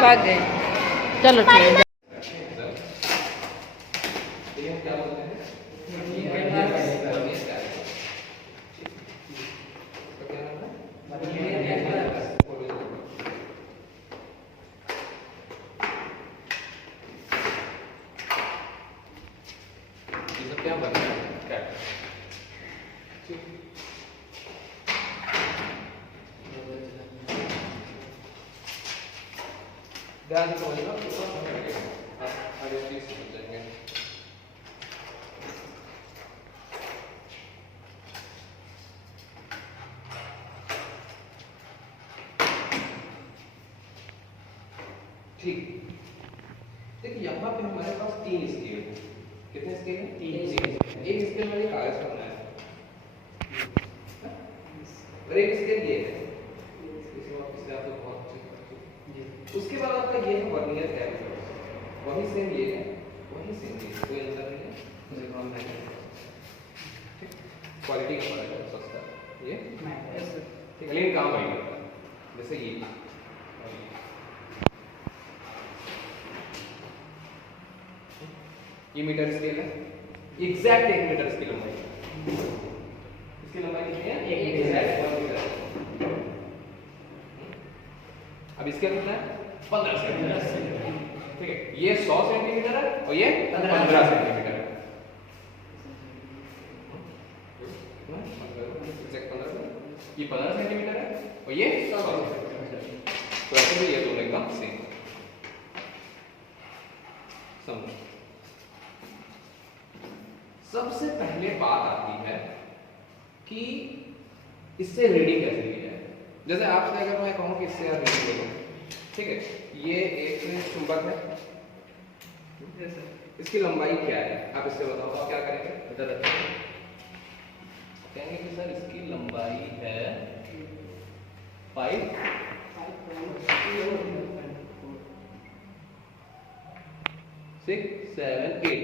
भाग गए। चलो ठीक है। क्या बन रहा है क्या? ध्यान से समझना, पूरा समझ लगेगा, हर एक चीज समझ जाएंगे। ठीक, देखिए यहाँ पे हमारे पास 3 स्केल है। कितने स्केल हैं? 3। एक स्केल में कागज का बनाया और एक स्केल ये है। इससे आप तो बहुत अच्छे। उसके बाद आपका ये है वर्नियर कैलिपर्स, वही सेम ये है, वही सेम ये है, कोई अंतर नहीं है, मुझे काम नहीं है। ठीक, क्वालिटी का फर्क है, सस्ता ये ठीक, लेकिन काम नहीं करता। जैसे ये मीटर स्केल है, एग्जैक्ट 1 मीटर इसकी लंबाई। इसकी लंबाई कितनी है? 1 मीटर। अब इसके कितना है? 15 सेंटीमीटर। ठीक है, ये 100 सेंटीमीटर है और ये 15 सेंटीमीटर है। एग्जैक्ट 15, ये 15 सेंटीमीटर है और ये 100 सेंटीमीटर। तो ऐसे भी ये दोनों एकदम सेम। समझो, सबसे पहले बात आती है कि इससे रीडिंग कैसे ली जाए। जैसे आपसे अगर मैं कहूं कि इससे आप रीडिंग लो, ठीक है, ये एक चुंबक है, इसकी लंबाई क्या है आप इससे बताओ, आप क्या करेंगे? इधर कहेंगे कि सर इसकी लंबाई है 5 6 7 8।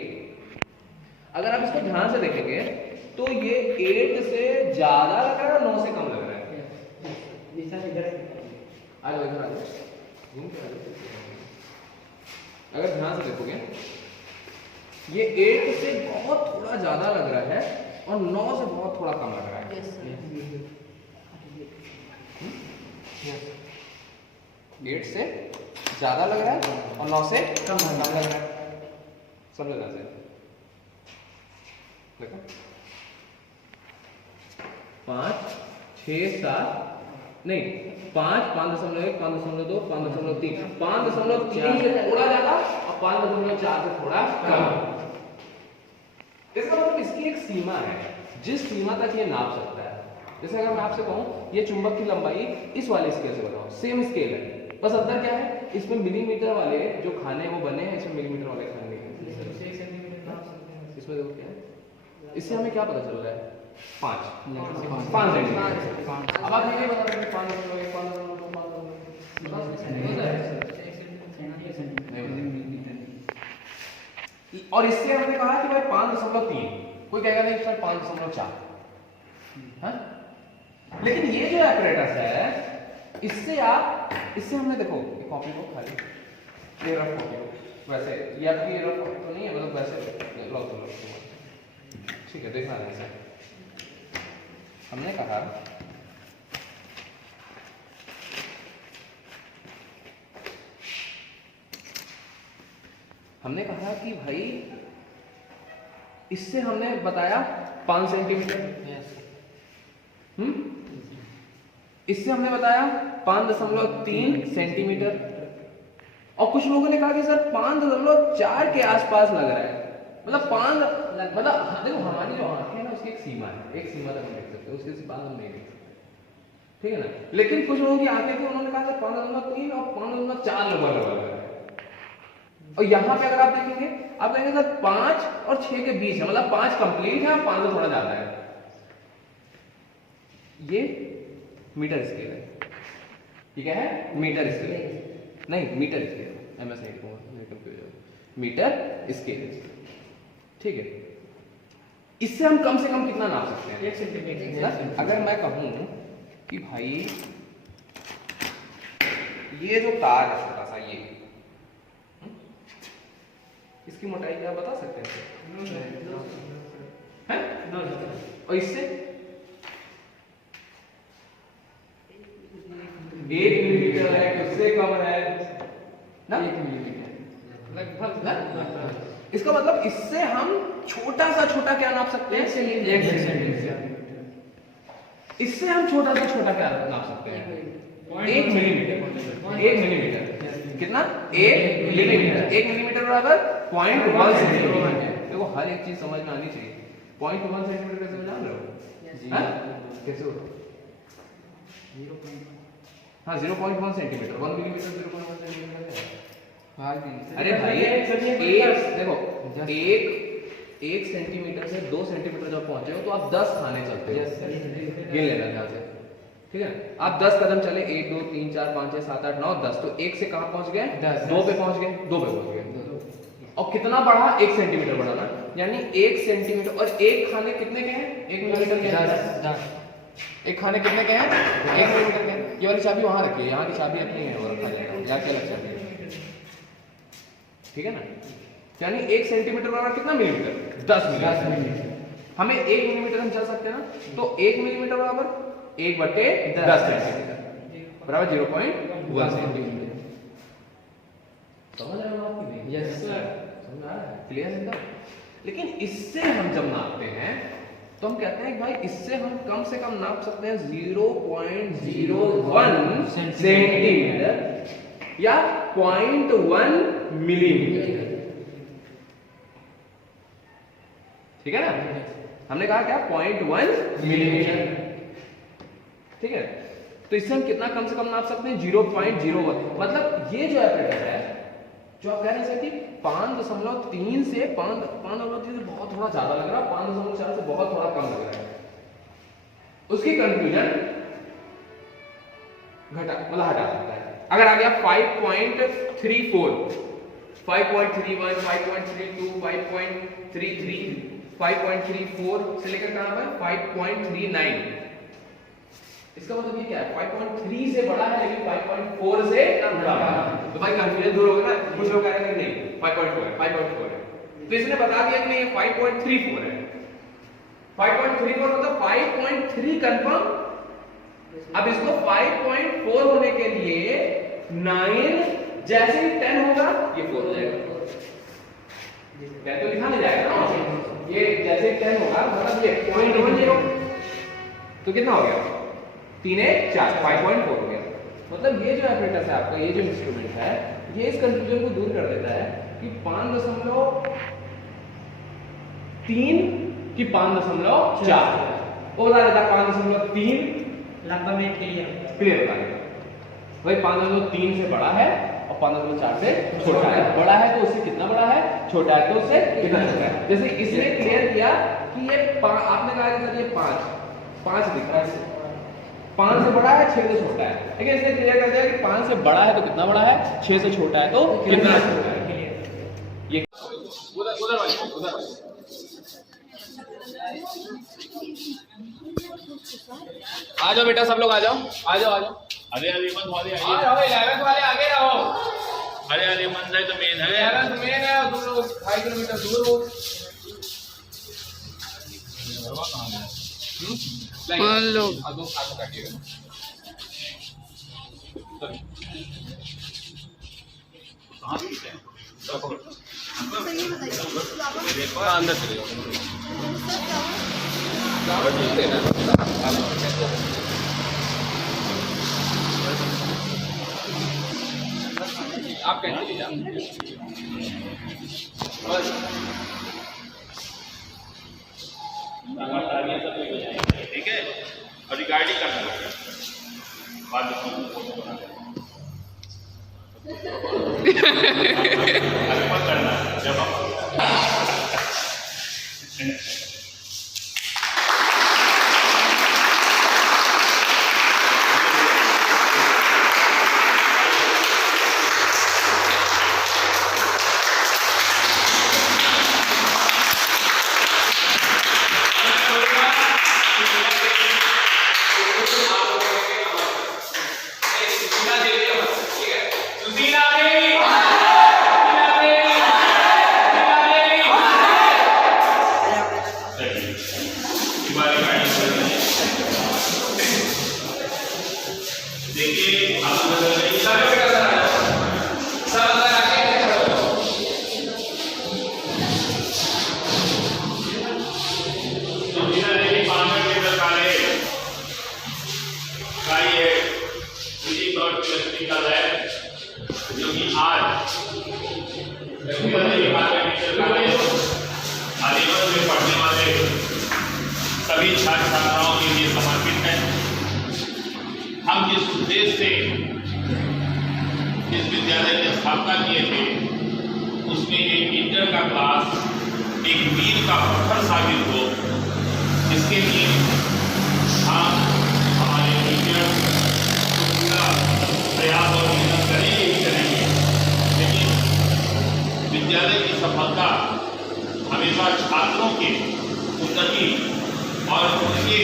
अगर आप इसको ध्यान से देखेंगे तो ये 8 से ज्यादा लग रहा है, 9 से कम लग रहा है। अगर ध्यान से देखोगे ये 8 से बहुत थोड़ा ज्यादा लग रहा है और 9 से बहुत थोड़ा कम लग रहा है। 8 से ज्यादा लग रहा है और 9 से कम लग रहा है। समझना चाहिए। देखो 5 6 7 नहीं 5 5.1 5.2 5.3 5.3 से थोड़ा ज्यादा और 5.4 से थोड़ा कम। इसका मतलब इसकी एक सीमा है जिस सीमा तक ये नाप सकता है। जैसे अगर मैं आपसे कहूं ये चुंबक की लंबाई इस वाले स्केल से बताओ, सेम स्केल है, बस अंतर क्या है, इसमें मिलीमीटर वाले जो खाने वो बने हैं, इसमें मिलीमीटर वाले खाने नहीं। इसमें देखो क्या है, इससे हमें क्या पता चल रहा है? 5 सेंटीमीटर। अब आप ये बता रहे हैं 5.1 5.2 और इससे हमने कहा कि भाई 5.3, कोई कहेगा नहीं सर 5.4, हाँ? लेकिन ये जो एपरेटस है इससे हमने देखो कॉपी को खाली ये रफ कॉपी को वैसे ये आपकी ये रफ कॉपी तो नहीं है, मतलब वैसे लो तो ठीक है, देखना है ऐसा। हमने कहा कि भाई इससे हमने बताया 5 सेंटीमीटर, इससे हमने बताया 5.3 सेंटीमीटर और कुछ लोगों ने कहा कि सर 5.4 के आसपास लग रहा है। मतलब 5 मतलब देखो हमारी जो आंखें है ना उसकी एक सीमा है, एक सीमा तक हम देख सकते हैं, उसके से 5 हम नहीं देख सकते, ठीक है ना। लेकिन कुछ लोगों की आंखें थी, उन्होंने कहा सर 5.3 और 5.4 लगभग लगभग है। और यहाँ पे अगर आप देखेंगे आप कहेंगे सर 5 और 6 के बीच है, मतलब 5 कंप्लीट है और 5 से थोड़ा ज्यादा है। ये मीटर स्केल है, ठीक है, मीटर स्केल नहीं मीटर स्केल, एमएस नहीं कहूँगा, मीटर स्केल, ठीक है। इससे हम कम से कम कितना नाप सकते हैं? 1 सेंटीमीटर। अगर मैं कहूं कि भाई ये जो तार है छोटा सा ये, इसकी मोटाई क्या बता सकते हैं? और इससे 1 मिलीमीटर है, उससे कम है ना, 1 मिलीमीटर लगभग ना। इसका मतलब इससे हम छोटा सा छोटा क्या नाप सकते हैं? 1 सेंटीमीटर। इससे हम छोटा सा छोटा क्या नाप सकते हैं? 1 मिलीमीटर। 1 मिलीमीटर कितना? 1 मिलीमीटर। 1 मिलीमीटर बराबर 0.1 सेंटीमीटर। देखो हर एक चीज समझ में आनी चाहिए। 0.1 सेंटीमीटर कैसे जान रहे हो? कैसे होता? हाँ 0.1 सेंटीमीटर। 1 मिलीमीटर 0.1 सेंटीमीटर है। अरे भाई देखो एक सेंटीमीटर से 2 सेंटीमीटर जब पहुंचे हो तो आप 10 खाने चलते हो। गिन लेना ध्यान से, ठीक है? आप 10 कदम चले, 1 2 3 4 5 6 7 8 9 10, तो 1 से कहां पहुंच गए? 2 पे पहुंच गए, 2 पे पहुंच गए। और कितना बढ़ा? 1 सेंटीमीटर बढ़ा ना, यानी 1 सेंटीमीटर। और एक खाने कितने के हैं? 1 मिलीमीटर के हैं। 10 एक खाने कितने के हैं? 1 मिलीमीटर के हैं। ये वाली चाबी वहां रखिए, यहाँ की चाबी अपनी है वो रखा जाएगा, यहाँ की अलग चाबी है, ठीक है ना? यानी 1 सेंटीमीटर बराबर कितना मिलीमीटर? 10 मिलीमीटर। हमें 1 मिलीमीटर हम चल सकते हैं ना, तो 1 मिलीमीटर बराबर 1/10 सेंटीमीटर बराबर 0.1 सेंटीमीटर। समझ रहे हो आप कि नहीं? यस सर, समझ आ रहा है? क्लियर है एकदम? लेकिन इससे हम जब नापते हैं तो हम कहते हैं कि भाई इससे हम कम से कम नाप सकते हैं 0.01 सेंटीमीटर या 0.1 मिलीमीटर, ठीक है ना? हमने कहा क्या? 0.1 मिलीमीटर, ठीक है? तो इससे हम कितना कम से कम नाप सकते हैं? 0.01। मतलब ये जो एपरेटस है, जो आप कह रहे हैं कि 5.3 से 5.3 से बहुत थोड़ा ज्यादा लग रहा है, 5.4 से बहुत थोड़ा कम लग रहा है, उसकी कंक्लूजन हटा सकता है। अगर आ गया 5.34, 5.31, 5.32, 5.33, 5.34 से लेकर कहां पर 5.39, इसका मतलब ये क्या है? 5.3 से बड़ा है लेकिन 5.4 से कम है। तो भाई कंफ्यूजन दूर हो गया ना? कुछ लोग कह रहे हैं नहीं 5.4 है, 5.4 है, तो इसने बता दिया कि नहीं 5.34 है। 5.34 मतलब 5.3 कंफर्म। अब इसको 5.4 होने के लिए 9 जैसे ही 10 होगा ये 4 हो जाएगा। 10 तो लिखा नहीं जाएगा ना, ये जैसे ही 10 होगा मतलब ये 0.10, तो कितना हो गया? 3 1 4, 5.4 हो गया। मतलब ये जो एपरेटस है आपका, ये जो इंस्ट्रूमेंट है, ये इस कंफ्यूजन को दूर कर देता है कि 5.3 की 5.4 वो बता देता है 5.3 लगभग में क्लियर बता देगा। भाई 5.3 से बड़ा है और 5.4 से छोटा है। बड़ा है तो उससे कितना बड़ा है, छोटा है तो उससे कितना छोटा है। जैसे इसने क्लियर किया कि ये आपने कहा कि सर ये 5 दिख रहा है, 5 से बड़ा है 6 से छोटा है, लेकिन इसने क्लियर कर दिया कि 5 से बड़ा है तो कितना बड़ा है, 6 से छोटा है तो कितना छोटा है। ये उधर आ जाओ बेटा, सब लोग आ जाओ, आ जाओ, आ जाओ। अरे अलीमन वाले आ जाओ, 11th वाले आगे रहो। अरे अलीमन से तो मेन है, 11th मेन है और तुम लोग 5 किलोमीटर दूर हो। लोग दो खाना काटिएगा। अंदर चले जाओ। आप कैसे ले जाओ? ठीक है, और रिगार्डिंग करना पड़ेगा बाद में करना जब देखिए आप जो कि आज आलिमगढ़ में पढ़ने वाले सभी छात्र छात्राओं के लिए समर्पित है। हम जिस उद्देश्य से इस विद्यालय की स्थापना किए थे उसमें एक इंटर का क्लास एक मील का पत्थर साबित हो, इसके लिए हम हमारे टीचर पूरा प्रयास और मेहनत करेंगे ही करेंगे। लेकिन विद्यालय की सफलता हमेशा छात्रों के उन्नति और उनके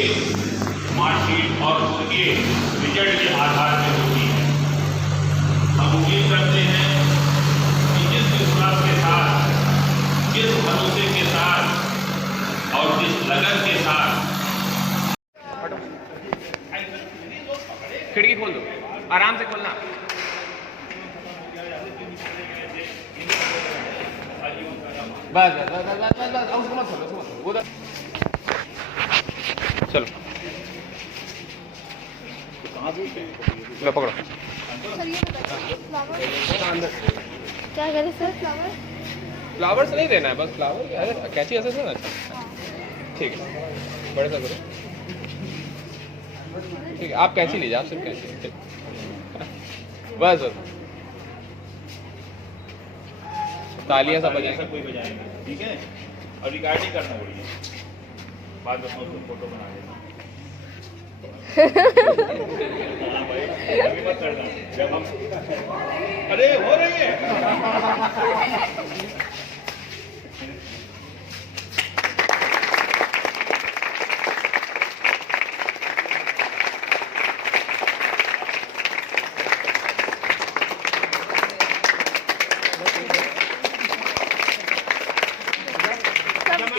मार्कशीट और उनके रिजल्ट के आधार पर होती है। हम उम्मीद करते हैं कि जिस विश्वास के साथ, जिस भरोसे के साथ और जिस लगन के साथ खिड़की खोल दो, आराम से खोलना। बस बस बस बस बस बस, उसको मत खोलो, उसको मत खोलो, उधर चलो। लो पकड़ो। सर ये बताइए फ्लावर क्या करें सर? फ्लावर्स नहीं देना है, बस फ्लावर कैची ऐसे से ना। ठीक है, बड़े से करो। ठीक है, आप कैची लीजिए, आप सिर्फ कैची। बस बस, तालियां सब बजाएंगे, कोई बजाएंगे, ठीक है। और रिकॉर्डिंग करना पड़ेगी, बाद में उसको फोटो बना देना। हाँ भाई, अभी मत करना, जब हम अरे हो रही है।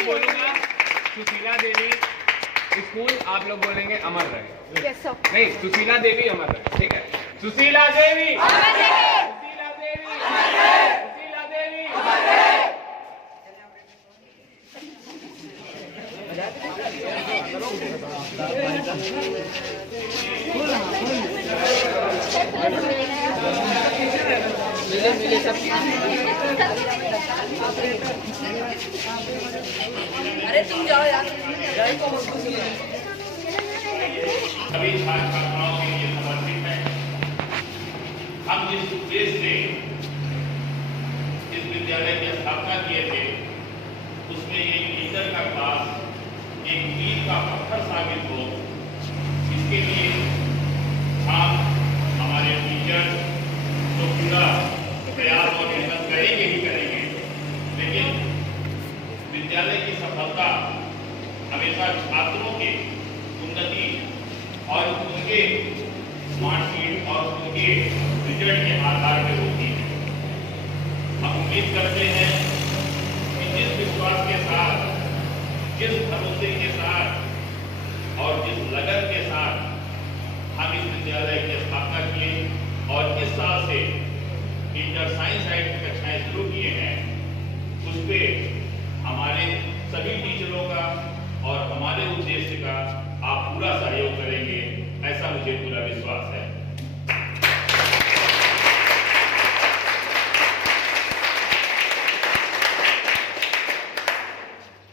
बोलूंगा सुशीला देवी स्कूल, आप लोग बोलेंगे अमर रहे। Yes sir. नहीं, सुशीला देवी अमर रहे, ठीक है। सुशीला देवी अमर रहे, सुशीला देवी अमर रहे, सुशीला देवी अमर रहे। अरे तुम जाओ यार। सभी छात्र छात्राओं के लिए समर्पित है। हम जिस उद्देश्य से इस विद्यालय की स्थापना किए थे उसमें एक इंटर का क्लास एक मील का पत्थर साबित हो, इसके लिए हम हमारे टीचर तो पूरा प्रयास और मेहनत करेंगे ही करेंगे। लेकिन विद्यालय की सफलता हमेशा छात्रों के उन्नति और उनके मार्कशीट और उनके रिजल्ट के आधार पर होती है। हम उम्मीद करते हैं कि जिस विश्वास के साथ, जिस भरोसे के साथ और जिस लगन के साथ हम इस विद्यालय की स्थापना किए और इस साल से इंटर साइंस साइड की कक्षाएं शुरू किए हैं, उस पर हमारे सभी टीचरों का और हमारे उद्देश्य का आप पूरा सहयोग करेंगे, ऐसा मुझे पूरा विश्वास है।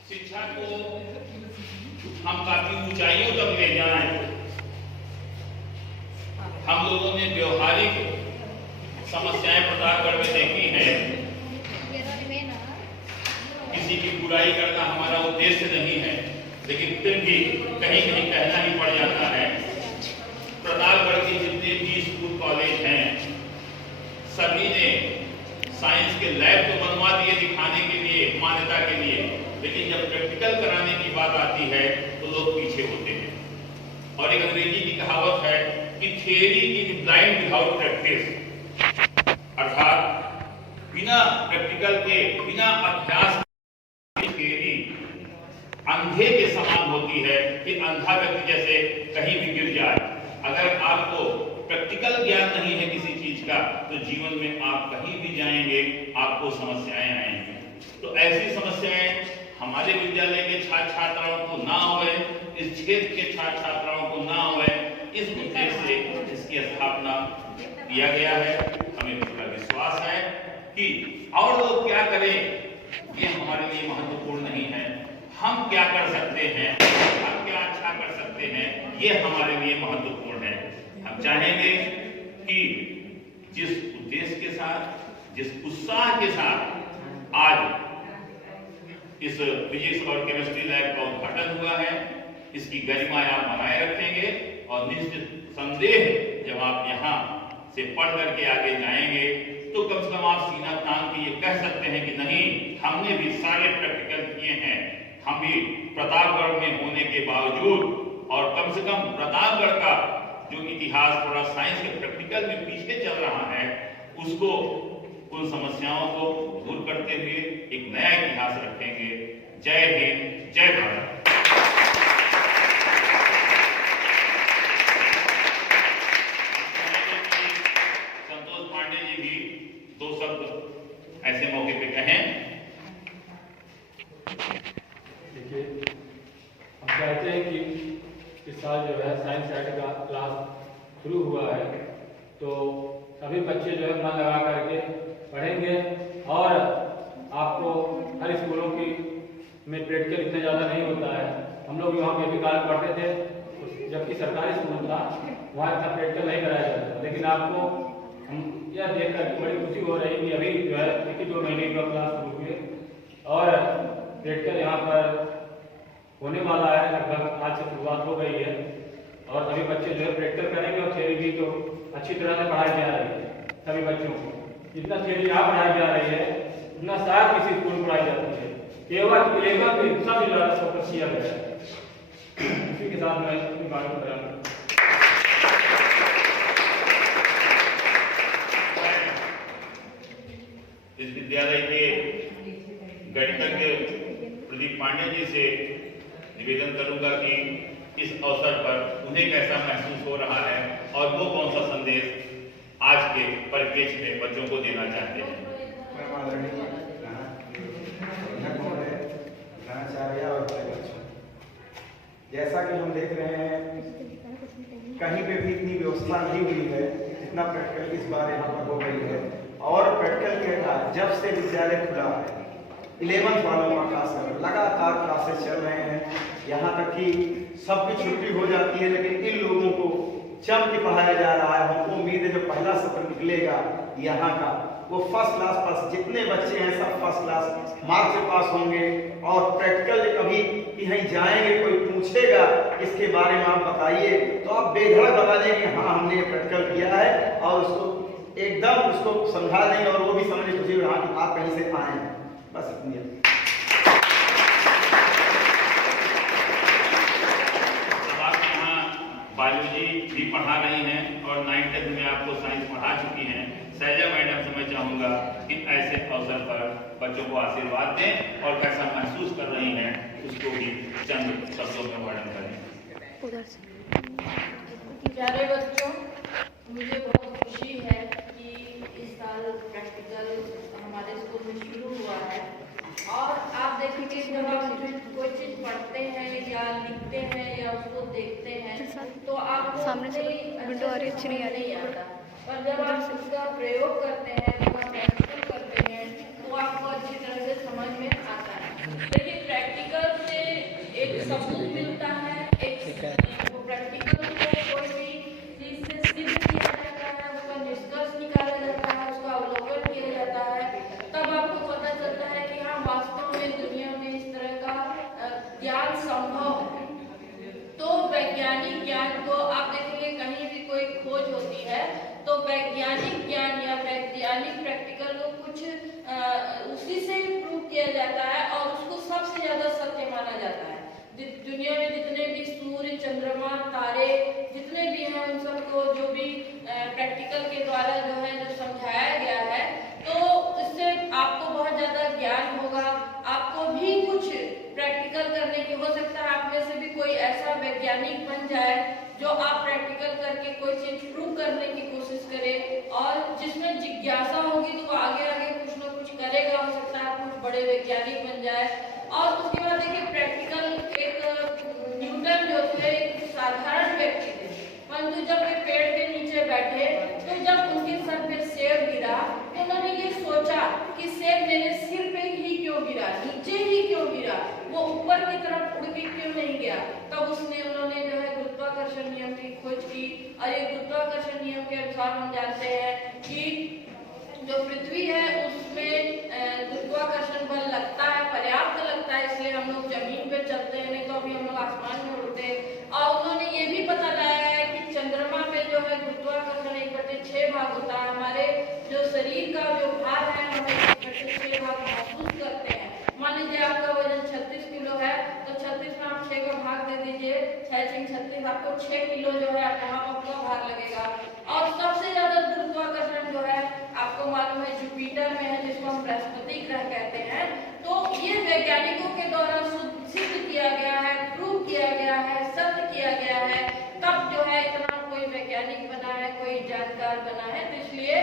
शिक्षा को हम काफी ऊंचाइयों तक ले जाएं। हम लोगों ने व्यवहारिक समस्याएं प्रतापगढ़ में देखी हैं। किसी की बुराई करना हमारा उद्देश्य नहीं है, लेकिन फिर भी कहीं कहीं कहना ही पड़ जाता है। प्रतापगढ़ के जितने भी स्कूल कॉलेज हैं, सभी ने साइंस के लैब तो बनवा दिए दिखाने के लिए, मान्यता के लिए, लेकिन जब प्रैक्टिकल कराने की बात आती है तो लोग पीछे होते हैं। और एक अंग्रेजी की कहावत है कि theory is blind without practice, अर्थात बिना प्रैक्टिकल के, बिना अभ्यास थियरी अंधे के समान होती है कि अंधा व्यक्ति जैसे कहीं भी गिर जाए। अगर आपको प्रैक्टिकल सीखा तो जीवन में आप कहीं भी जाएंगे आपको समस्याएं आएंगी। तो ऐसी समस्याएं हमारे विद्यालय के छात्र छात्राओं को ना होए, इस क्षेत्र के छात्र छात्राओं को ना होए, इस उद्देश्य से इसकी स्थापना किया गया है। हमें पूरा विश्वास है कि और लोग क्या करें ये हमारे लिए महत्वपूर्ण नहीं है, हम क्या कर सकते हैं, हम क्या अच्छा कर सकते हैं, ये हमारे लिए महत्वपूर्ण है। हम चाहेंगे कि जिस उद्देश्य के साथ, जिस उत्साह के साथ आज इस फिजिक्स और केमिस्ट्री लैब का उद्घाटन हुआ है, इसकी गरिमा आप बनाए रखेंगे और निश्चित संदेह जब आप यहाँ से पढ़ करके आगे जाएंगे तो कम से कम आप सीना तान के ये कह सकते हैं कि नहीं, हमने भी सारे प्रैक्टिकल किए हैं, हम भी प्रतापगढ़ में होने के बावजूद और कम से कम प्रतापगढ़ का जो इतिहास थोड़ा साइंस के प्रैक्टिकल में पीछे चल रहा है, उसको उन समस्याओं को दूर करते हुए एक नया इतिहास रखेंगे। जय हिंद, जय भारत। संतोष पांडे जी भी दो शब्द ऐसे मौके पे कहें। देखिए, हम चाहते हैं कि इस साल जो है साइंस साइड का क्लास शुरू हुआ है, तो सभी बच्चे जो है मन लगा करके पढ़ेंगे और आपको हर स्कूलों की में प्रैक्टिकल इतना ज़्यादा नहीं होता है। हम लोग वहाँ पे भी काल पढ़ते थे, जबकि सरकारी स्कूल था वहाँ इतना प्रैक्टिकल नहीं कराया जाता, लेकिन आपको हम यह देखकर बड़ी खुशी हो रही है कि अभी जो है 1-2 महीने का क्लास शुरू हुए और प्रैक्टिकल यहाँ पर होने वाला है। लगभग आज से शुरुआत हो गई है और सभी बच्चे जो है प्रैक्टिकल करेंगे और थ्योरी भी तो अच्छी तरह से पढ़ाई जा रही है। सभी बच्चों को जितना थ्योरी यहाँ पढ़ाई जा रही है उतना शायद किसी स्कूल में पढ़ाई जाती है, केवल 11 पे सबसे ज़्यादा फोकस किया गया है। इसी के साथ मैं अपनी बात कर रहा हूँ। इस विद्यालय के गणितज्ञ प्रदीप पांडे जी से निवेदन करूंगा कि इस अवसर पर उन्हें कैसा महसूस हो रहा है और वो कौन सा संदेश आज के परिप्रेक्ष्य में बच्चों को देना चाहते हैं। जैसा कि हम देख रहे हैं कहीं पे भी इतनी व्यवस्था नहीं हुई है जितना प्रैक्टिकल इस बार यहाँ पर हो गई है। और प्रैक्टिकल के बाद जब से विद्यालय खुला है 11th वालों का खासकर लगातार क्लासेस चल रहे हैं, यहाँ तक कि सबकी छुट्टी हो जाती है, लेकिन इन लोगों को जम के पढ़ाया जा रहा है। हमको उम्मीद है जो पहला सत्र निकलेगा यहाँ का वो फर्स्ट क्लास पास, जितने बच्चे हैं सब फर्स्ट क्लास मार्क्स से पास होंगे। और प्रैक्टिकल कभी कहीं जाएंगे कोई पूछेगा इसके बारे में आप बताइए तो आप बेधड़क बता देंगे हाँ हमने प्रैक्टिकल किया है, और उसको एकदम उसको समझा देंगे और वो भी समझे खुशी हाँ कि आप कहीं से आए हैं। बस इतनी बायोलॉजी भी पढ़ा रही हैं और 9th में आपको साइंस पढ़ा चुकी हैं। सैजा मैडम से मैं चाहूँगा कि ऐसे अवसर पर बच्चों को आशीर्वाद दें और कैसा महसूस कर रही हैं उसको भी चंद शब्दों में वर्णन करें। प्यारे बच्चों, मुझे बहुत खुशी है कि इस साल प्रैक्टिकल हमारे स्कूल में शुरू हुआ है। और आप देखेंगे जब आप कोई चीज़ पढ़ते हैं या लिखते हैं या उसको देखते हैं तो आपको सामने से विंडो आ रही अच्छी नहीं आ रही आता, पर जब आप उसका प्रयोग करते हैं, प्रैक्टिकल करते हैं तो आपको अच्छी तरह से समझ में आता है। देखिए प्रैक्टिकल से एक सबूत मिलता है, एक प्रैक्टिकल को कोई भी चीज से सिद्ध किया जाता है, उसका निष्कर्ष निकाला जाता है, उसका अवलोकन किया जाता है, तब आपको पता चलता है कि हाँ वास्तव में दुनिया में इस तरह का ज्ञान संभव है। तो वैज्ञानिक ज्ञान को आप देखेंगे कहीं भी कोई खोज होती है तो वैज्ञानिक ज्ञान या वैज्ञानिक प्रैक्टिकल को कुछ उसी से प्रूव किया जाता है और उसको सबसे ज्यादा सत्य माना जाता है। दुनिया में जितने भी सूर्य, चंद्रमा, तारे जितने भी हैं उन सबको जो भी प्रैक्टिकल के द्वारा जो है जो समझाया गया है तो इससे आपको बहुत ज्यादा ज्ञान होगा। आपको भी कुछ प्रैक्टिकल करने की हो सकता है आप में से भी कोई ऐसा वैज्ञानिक बन जाए जो आप प्रैक्टिकल करके कोई चीज प्रूव करने की कोशिश करे और जिस जिज्ञासा होगी तो वो आगे आगे कुछ ना कुछ करेगा, हो सकता है कुछ बड़े वैज्ञानिक बन जाए। और उसके बाद देखिए प्रैक्टिकल, एक न्यूटन जो थे एक साधारण व्यक्ति थे, परंतु जब वे पेड़ के नीचे बैठे तो जब उनके सर पे सेब गिरा तो उन्होंने ये सोचा कि सेब मेरे सिर पे ही क्यों गिरा, नीचे ही क्यों गिरा, वो ऊपर की तरफ उड़ के क्यों नहीं गया। तब उन्होंने जो है गुरुत्वाकर्षण नियम की खोज की। और ये गुरुत्वाकर्षण नियम के अनुसार हम जानते हैं कि जो पृथ्वी है उसमें गुरुत्वाकर्षण बल लगता है, पर्याप्त लगता है, इसलिए हम लोग जमीन पे चलते हैं, नहीं तो अभी हम लोग आसमान में उड़ते। और उन्होंने ये भी पता लगाया है कि चंद्रमा पे जो है गुरुत्वाकर्षण 1/6 भाग होता है। हमारे जो शरीर का जो भार है हम 1/6 भाग महसूस करते हैं। मान लीजिए आपका वजन 36 किलो है तो 36 में आप 6 का भाग दे दीजिए, 6 × 36 आपको 6 किलो जो है आपका भार लगेगा। और सबसे ज्यादा गुरुत्वाकर्षण जो है आपको मालूम है जुपिटर में है, जिसको हम बृहस्पति ग्रह कहते हैं। तो ये वैज्ञानिकों के द्वारा सिद्ध किया गया है, प्रूव किया गया है, सत्य किया गया है। तब जो है इतना कोई वैज्ञानिक बना है, कोई जानकार बना है। तो इसलिए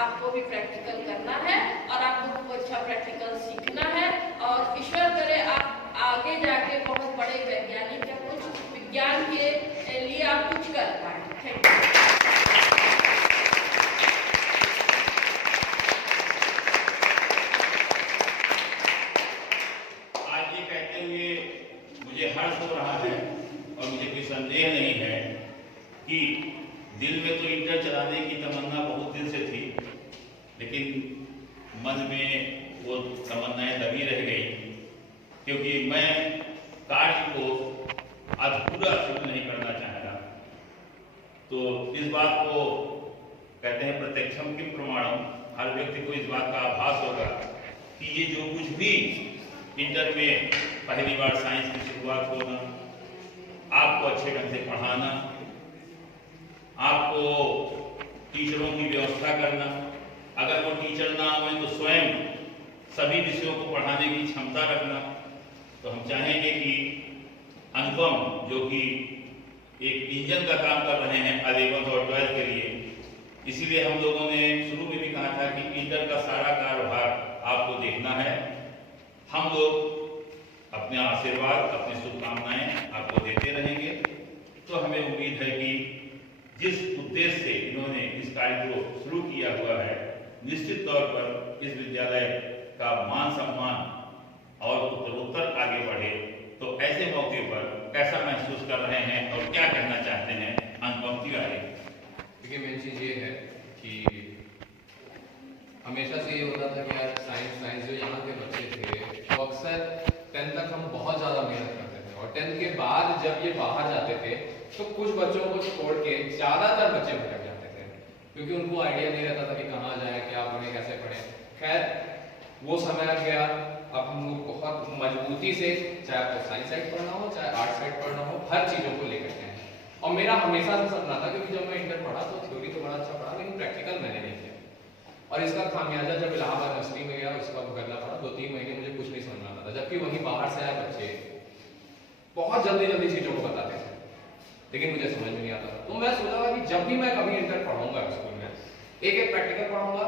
आपको भी प्रैक्टिकल करना है और आपको खूब अच्छा प्रैक्टिकल सीखना है। और ईश्वर करे आप आगे जाके बहुत बड़े वैज्ञानिक या कुछ विज्ञान के लिए आप कुछ कर पाए। Thank you. मुझे हर्ष हो रहा है और मुझे कोई संदेह नहीं है कि दिल में तो इंटर चलाने की तमन्ना बहुत दिन से थी, लेकिन मन में वो तमन्नाएं दबी रह गई, क्योंकि मैं कार्य को अधूरा सिद्ध नहीं करना चाह रहा। तो इस बात को कहते हैं प्रत्यक्षम की प्रमाणम, हर व्यक्ति को इस बात का आभास होगा कि ये जो कुछ भी इंटर में पहली बार साइंस की शुरुआत होना, आपको अच्छे ढंग से पढ़ाना, आपको टीचरों की व्यवस्था करना, अगर वो टीचर ना हो तो स्वयं सभी विषयों को पढ़ाने की क्षमता रखना। तो हम चाहेंगे कि अनुपम जो कि एक इंजन का काम कर रहे हैं 11th और 12th के लिए, इसीलिए हम लोगों ने शुरू में भी कहा था कि इंटर का सारा कार्यभार आपको देखना है। हम लोग अपने आशीर्वाद, अपनी शुभकामनाएं आपको देते रहेंगे। तो हमें उम्मीद है कि जिस उद्देश्य से इन्होंने इस कार्य को शुरू किया हुआ है, निश्चित तौर पर इस विद्यालय का मान सम्मान और उत्तरोत्तर आगे बढ़े। तो ऐसे मौके पर कैसा महसूस कर रहे हैं और क्या कहना चाहते हैं अनुपम तिवारी? देखिए, मेन चीज़ ये है कि हमेशा से ये होता था कि यार साइंस जो यहाँ के बच्चे थे वो अक्सर 10th तक हम बहुत ज़्यादा मेहनत करते थे, और 10th के बाद जब ये बाहर जाते थे तो कुछ बच्चों को छोड़ के ज़्यादातर बच्चे भटक जाते थे, क्योंकि उनको आइडिया नहीं रहता था कि कहाँ जाए, क्या पढ़े, कैसे पढ़े। खैर वो समय आ गया, अब हम लोग बहुत मजबूती से, चाहे आपको साइंस साइड पढ़ना हो चाहे आर्ट साइड पढ़ना हो, हर चीज़ों को लेकर के हैं। और मेरा हमेशा से सपना था, क्योंकि जब मैं इंटर पढ़ा तो थ्योरी तो बड़ा अच्छा पढ़ा, लेकिन प्रैक्टिकल मैंने नहीं किया। और इसका खामियाजा जब इलाहाबाद यूनिवर्सिटी में गया, उसका भुगतना पड़ा। 2-3 महीने मुझे कुछ नहीं समझ में आता था, जबकि वहीं बाहर से आए बच्चे बहुत जल्दी चीज़ों को बताते थे, लेकिन मुझे समझ में नहीं आता था। तो मैं सोचा कि जब भी मैं कभी इंटर पढ़ाऊंगा स्कूल में, एक प्रैक्टिकल पढ़ाऊंगा,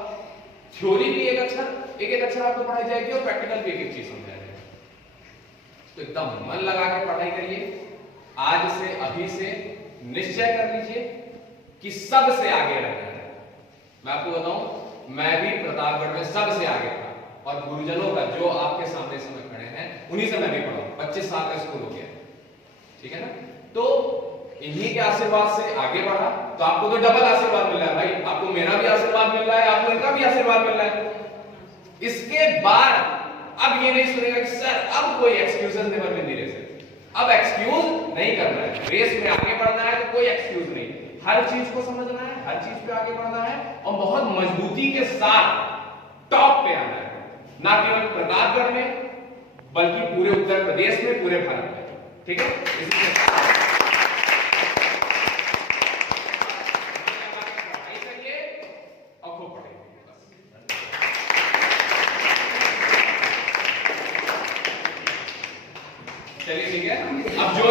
थ्योरी भी एक अक्षर आपको पढ़ाई जाएगी और प्रैक्टिकल भी एक चीज समझाया जाएगा। तो एकदम मन लगा के पढ़ाई करिए। आज से, अभी से निश्चय कर लीजिए कि सबसे आगे रहना है। मैं आपको बताऊं, मैं भी प्रतापगढ़ में सबसे आगे था, और गुरुजनों का जो आपके सामने समय खड़े हैं उन्हीं से मैं भी पढ़ा। 25 साल का स्कूल हो गया, ठीक है ना। तो इन्हीं के आशीर्वाद से आगे बढ़ा, तो आपको तो डबल आशीर्वाद मिल रहा है भाई। आपको मेरा भी आशीर्वाद मिल रहा है, आपको इनका भी आशीर्वाद मिल रहा है। इसके बाद अब ये नहीं सुनेगा कि सर अब कोई excuses never win the race. अब एक्सक्यूज नहीं करना है, रेस में आगे बढ़ना है तो कोई एक्सक्यूज नहीं। हर चीज को समझना है, हर चीज पे आगे बढ़ना है, और बहुत मजबूती के साथ टॉप पे आना है, ना केवल प्रतापगढ़ में बल्कि पूरे उत्तर प्रदेश में, पूरे भारत में, ठीक है। चलिए ठीक है, अब जो